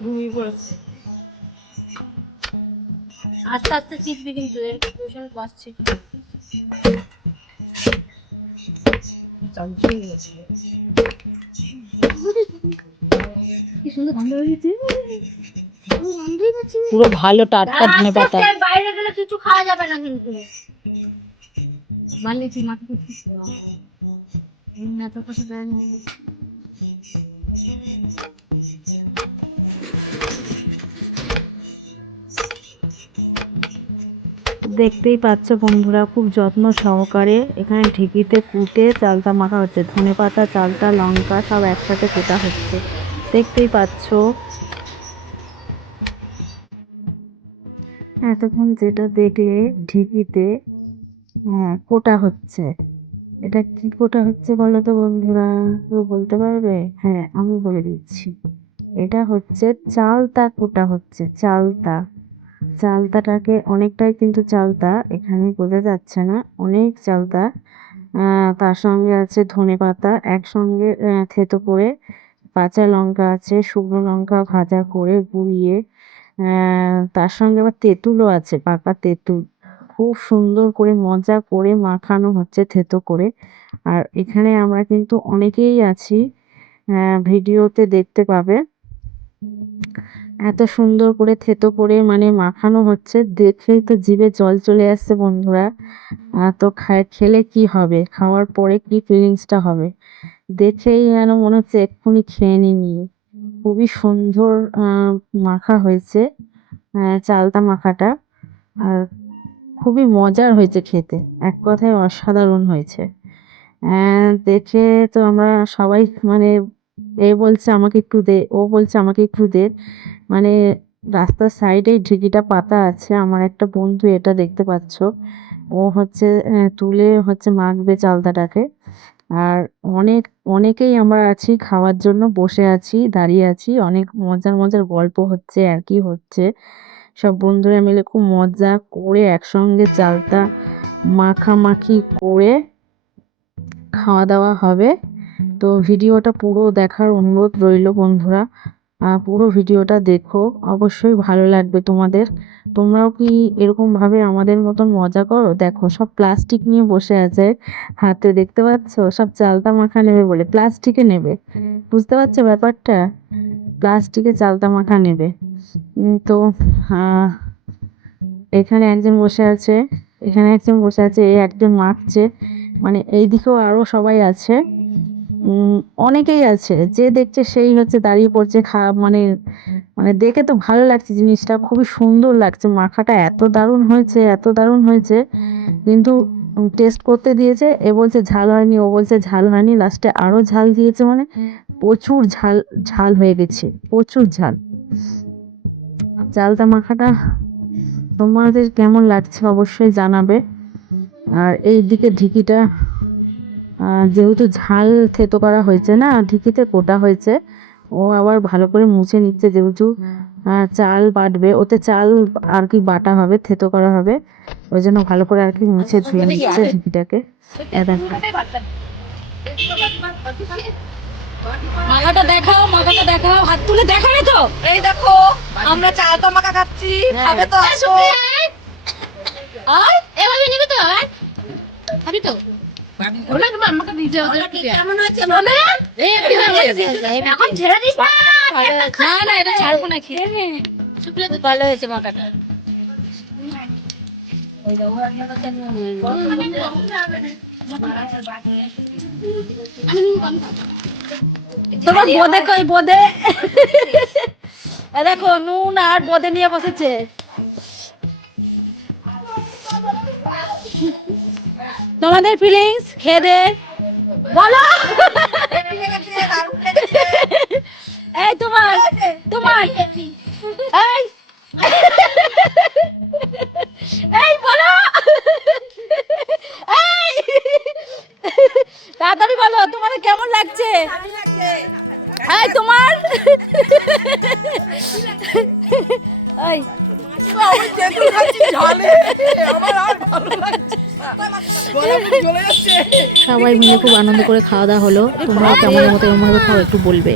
ঘুমিয়ে পড়েছে। আস্তে আস্তে চিপবি কিন্তু এর পাচ্ছে পুরো ভালো টাটকা ধনে পাতা। বাইরে গেলে কিছু খাওয়া যাবে না কিন্তু মারলে তুই মাকে না তো কিছু দেয় না। দেখতেই পাচ্ছ বন্ধুরা, খুব যত্ন সহকারে এখানে ঢেঁকিতে কুটে চালটা মাখা হচ্ছে। ধনেপাতা, চালটা, লঙ্কা সব একসাথে কোটা হচ্ছে, দেখতেই পাচ্ছ। এতক্ষণ যেটা দেখলে ঢেঁকিতে কোটা হচ্ছে, এটা কি কোটা হচ্ছে বলো তো বন্ধুরা, কেউ বলতে পারবে? হ্যাঁ, আমি বলে দিচ্ছি। এটা হচ্ছে চালতা কোটা হচ্ছে। চালতাটাকে অনেকটাই, কিন্তু চালতা এখানে বোঝা যাচ্ছে না, অনেক চালতা। তার সঙ্গে আছে ধনেপাতা একসঙ্গে থেতো করে, কাঁচা লঙ্কা আছে, শুকনো লঙ্কা ভাজা করে গুঁড়িয়ে, তার সঙ্গে আবার তেঁতুলও আছে, পাকা তেঁতুল। খুব সুন্দর করে মজা করে মাখানো হচ্ছে থেতো করে। আর এখানে আমরা কিন্তু অনেকেই আছি, ভিডিওতে দেখতে পাবে। এত সুন্দর করে থেতো করে মানে মাখানো হচ্ছে, দেখলেই তো জিভে জল চলে আসছে বন্ধুরা। তো খেলে কি হবে, খাওয়ার পরে কি ফিলিংসটা হবে, দেখেই যেন মনে হচ্ছে এক্ষুনি খেয়ে নিই। খুবই সুন্দর মাখা হয়েছে চালতা মাখাটা, আর খুবই মজার হয়েছে খেতে, এক কথায় অসাধারণ হয়েছে। দেখে তো আমরা সবাই মানে এ বলছে আমাকে একটু দে, ও বলছে আমাকে একটু দে। মানে রাস্তার সাইডে ঢেঁকিটা পাতা আছে, আমার একটা বন্ধু, এটা দেখতে পাচ্ছ, ও হচ্ছে তুলে হচ্ছে মাখবে চালতাটাকে। আর অনেকেই আমরা আছি খাওয়ার জন্য, বসে আছি, দাঁড়িয়ে আছি, অনেক মজার মজার গল্প হচ্ছে আর কি হচ্ছে। সব বন্ধুরা মিলে খুব মজা করে একসঙ্গে চালতা মাখামাখি করে খাওয়া দাওয়া হবে। তো ভিডিওটা পুরো দেখার অনুরোধ রইল বন্ধুরা, পুরো ভিডিওটা দেখো, অবশ্যই ভালো লাগবে তোমাদের। তোমরাও কি এরকম ভাবে আমাদের মতন মজা করো? দেখো সব প্লাস্টিক নিয়ে বসে আছে হাতে, দেখতে পাচ্ছ, সব চালতা মাখা নেবে বলে প্লাস্টিকে নেবে, বুঝতে পারছো ব্যাপারটা, প্লাস্টিকে চালতা মাখা নেবে। তো এখানে একজন বসে আছে, এখানে একজন বসে আছে, এই একজন মাখছে, মানে এই দিকেও আরো সবাই আছে, অনেকেই আছে, যে দেখছে সেই হচ্ছে দাঁড়িয়ে পড়ছে মানে মানে দেখে তো ভালো লাগছে, জিনিসটা খুবই সুন্দর লাগছে, মাখাটা এত দারুণ হয়েছে, এত দারুণ হয়েছে। কিন্তু টেস্ট করতে দিয়েছে, এ বলছে ঝাল হয়নি, ও বলছে ঝাল হয়নি, লাস্টে আরো ঝাল দিয়েছে, মানে প্রচুর ঝাল ঝাল হয়ে গেছে, প্রচুর ঝাল। চালতা মাখাটা তোমাদের কেমন লাগছে অবশ্যই জানাবে। আর এই দিকে ঢেঁকিটা যেহেতু ঝাল থেতো করা হয়েছে না, ঢেঁকিতে কোটা হয়েছে, ও আবার ভালো করে মুছে নিচ্ছে, যেহেতু চাল বাটবে, ওতে চাল আর কি বাটা হবে, থেতো করা হবে, ওই জন্য ভালো করে আর কি মুছে ধুয়ে নিচ্ছে ঢেঁকিটাকে। মাখাটা দেখাও, মাখাটা দেখাও, হাত তুলে দেখাবে তো। এই দেখো আমরা চালতা মাখা খাচ্ছি, খাবে তো আসো। আর এভাবে নিবে তো, আর খাবি তো। ওটা তুমি আমাকে দিতে হবে, কেমন হচ্ছে মনে? এই এখন ছেড়ে দিস না। না না, এটা ছাড়বো না, খেয়ে নে, শুকলে তো ভালো হয়েছে মাখাটা। তোমার বোদে কই, বোদে? দেখো নুন আর বোদে নিয়ে বসেছে। তোমাদের ফিলিংস খেয়ে দে বলো। এই তোমার তোমার এই এই বলো, এই তাড়াতাড়ি বলো তোমাদের কেমন লাগছে। এই তোমার এই সবাই মিলে খুব আনন্দ করে খাওয়া দাওয়া হলো। তোমরাও কেমন মতো এরকম ভাবে খাও একটু বলবে।